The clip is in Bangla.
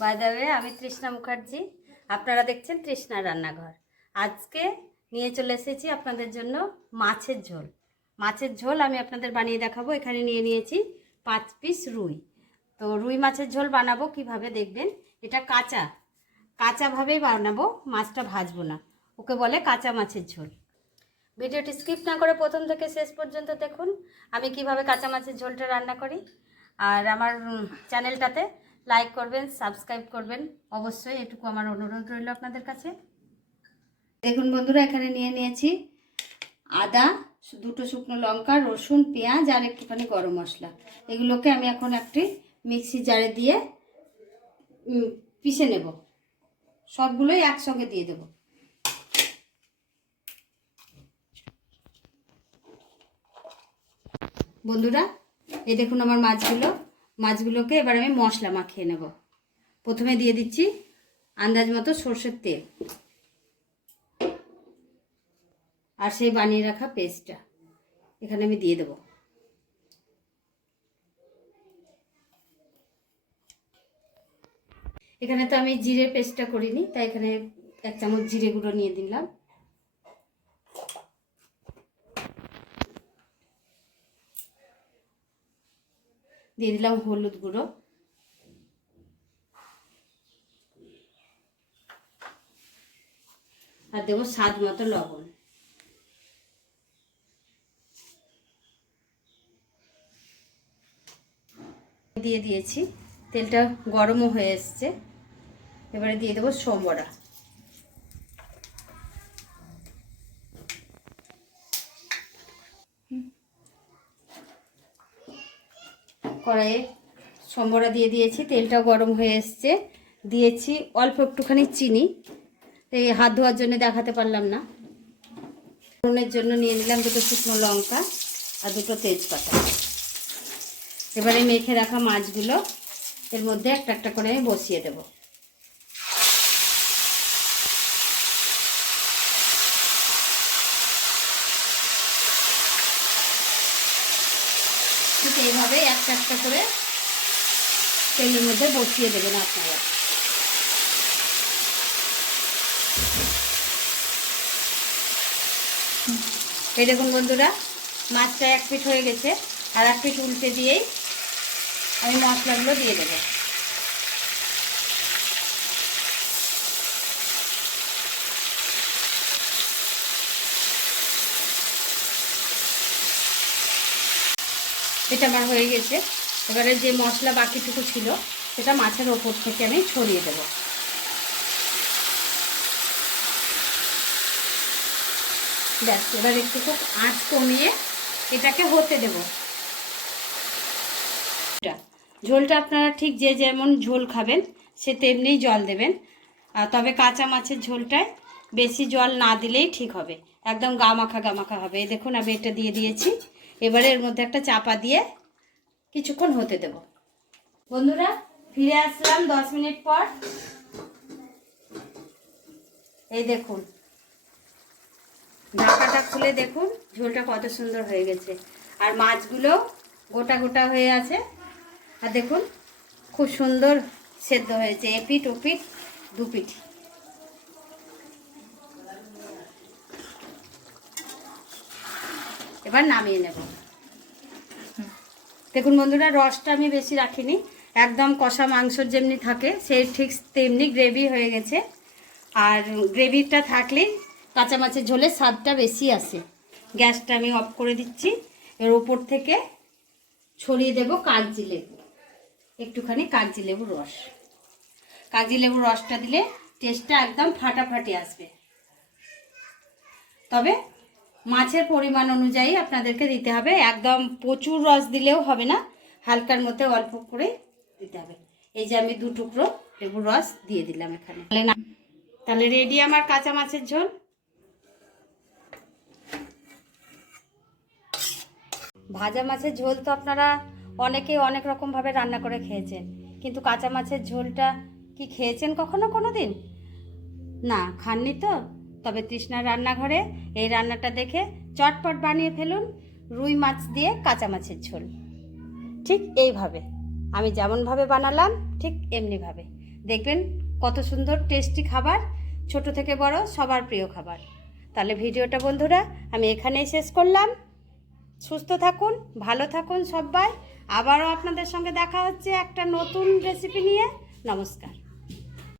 বাই দ্য ওয়ে, আমি তৃষ্ণা মুখার্জি। আপনারা দেখছেন তৃষ্ণা রান্নাঘর। আজকে নিয়ে চলে এসেছি আপনাদের জন্য মাছের ঝোল। মাছের ঝোল আমি আপনাদের বানিয়ে দেখাবো। এখানে নিয়ে নিয়েছি 5 পিস রুই। তো রুই মাছের ঝোল বানাবো কিভাবে দেখবেন। এটা কাঁচাভাবেই বানাবো, মাছটা ভাজবো না, ওকে বলে কাঁচা মাছের ঝোল। ভিডিওটি স্কিপ না করে প্রথম থেকে শেষ পর্যন্ত দেখুন আমি কিভাবে কাঁচা মাছের ঝোলটা রান্না করি। আর আমার চ্যানেলটাতে লাইক করবেন, সাবস্ক্রাইব করবেন অবশ্যই, এটুকু আমার অনুরোধ রইল আপনাদের কাছে। দেখুন বন্ধুরা, এখানে নিয়ে নিয়েছি আদা, 2টো শুকনো লঙ্কা, রসুন, পেঁয়াজ আর একটুখানি গরম মশলা। এগুলোকে আমি এখন একটি মিক্সি জারে দিয়ে পিষে নেব। সবগুলোই একসঙ্গে দিয়ে দেব। বন্ধুরা, এই দেখুন আমার মাছগুলোকে এবার আমি মশলা মাখিয়ে নেব। প্রথমে দিয়ে দিচ্ছি আন্দাজ মতো সর্ষের তেল আর সেই বানিয়ে রাখা পেস্টটা এখানে আমি দিয়ে দেব। এখানে তো আমি জিরে পেস্টটা করিনি, তাই এখানে 1 চামচ জিরে গুঁড়ো নিয়ে দিলাম। দিয়ে দিলাম হলুদ গুঁড়ো, আর দেবো স্বাদ মতো লবণ। দিয়ে দিয়েছি, তেলটা গরমও হয়ে এসছে। এবারে দিয়ে দেবো সোমবড়া। কড়াইয়ে সোমবড়া দিয়ে দিয়েছি, তেলটাও গরম হয়ে এসছে। দিয়েছি অল্প একটুখানি চিনি, এই হাত ধোয়ার জন্য দেখাতে পারলাম না। ফোড়নের জন্য নিয়ে নিলাম 2টো শুকনো লঙ্কা আর 2টো তেজপাতা। এবারে মেখে রাখা মাছগুলো এর মধ্যে একটা একটা করে আমি বসিয়ে দেব। ঠিক এইভাবে একটা একটা করে তেলের মধ্যে বসিয়ে দেবেন আপনারা। এই দেখুন বন্ধুরা, মাছটা 1 পিঠ হয়ে গেছে, আর 1 পিঠ উল্টে দিয়েই আমি মশলাগুলো দিয়ে দেবো। এটা আমার হয়ে গেছে। এবারে যে মশলা বাকিটুকু ছিল সেটা মাছের ওপর থেকে আমি ছড়িয়ে দেব। ব্যাস, এবার একটু খুব আঁচ কমিয়ে এটাকে হতে দেব। ঝোলটা আপনারা ঠিক যে যেমন ঝোল খাবেন সে তেমনিই জল দেবেন। তবে কাঁচা মাছের ঝোলটায় বেশি জল না দিলেই ঠিক হবে, একদম গামাখা হবে। এই দেখুন আমি এটা দিয়ে দিয়েছি। এবারে এর মধ্যে একটা চাপা দিয়ে কিছুক্ষণ হতে দেব। বন্ধুরা, ফিরে আসলাম 10 মিনিট পর। এই দেখুন, ঢাকাটা খুলে দেখুন ঝোলটা কত সুন্দর হয়ে গেছে, আর মাছগুলো গোটা গোটা হয়ে আছে। আর দেখুন খুব সুন্দর সেদ্ধ হয়েছে, এপিঠ ওপিঠ 2 পিঠ। এবার নামিয়ে নেব। দেখুন বন্ধুরা, রসটা আমি বেশি রাখিনি, একদম কষা মাংসর যেমনি থাকে সেই ঠিক তেমনি গ্রেভি হয়ে গেছে। আর গ্রেভিটা থাকলে কাঁচা মাছের ঝোলের স্বাদটা বেশি আসে। গ্যাসটা আমি অফ করে দিচ্ছি। এর ওপর থেকে ছড়িয়ে দেব কাগজি লেবু, একটুখানি কাগজি লেবুর রস। কাগজি লেবুর রসটা দিলে টেস্টটা একদম ফাটাফাটি আসবে। তবে মাছের পরিমাণ অনুযায়ী আপনাদেরকে দিতে হবে, একদম প্রচুর রস দিলেও হবে না, হালকার মধ্যে অল্প করে দিতে হবে। এই যে আমি 2 টুকরো লেবুর রস দিয়ে দিলাম এখানে। তাহলে রেডি আমার কাঁচা মাছের ঝোল। ভাজা মাছের ঝোল তো আপনারা অনেকেই অনেক রকমভাবে রান্না করে খেয়েছেন, কিন্তু কাঁচা মাছের ঝোলটা কি খেয়েছেন কখনো কোনো দিন? না, খাননি তো? তবে তৃষ্ণার রান্নাঘরে এই রান্নাটা দেখে চটপট বানিয়ে ফেলুন, রুই মাছ দিয়ে কাঁচা মাছের ঝোল। ঠিক এইভাবে আমি যেমনভাবে বানালাম ঠিক এমনিভাবে দেখবেন কত সুন্দর টেস্টি খাবার, ছোট থেকে বড় সবার প্রিয় খাবার। তাহলে ভিডিওটা বন্ধুরা আমি এখানেই শেষ করলাম। সুস্থ থাকুন, ভালো থাকুন সবাই। আবারও আপনাদের সঙ্গে দেখা হচ্ছে একটা নতুন রেসিপি নিয়ে। নমস্কার।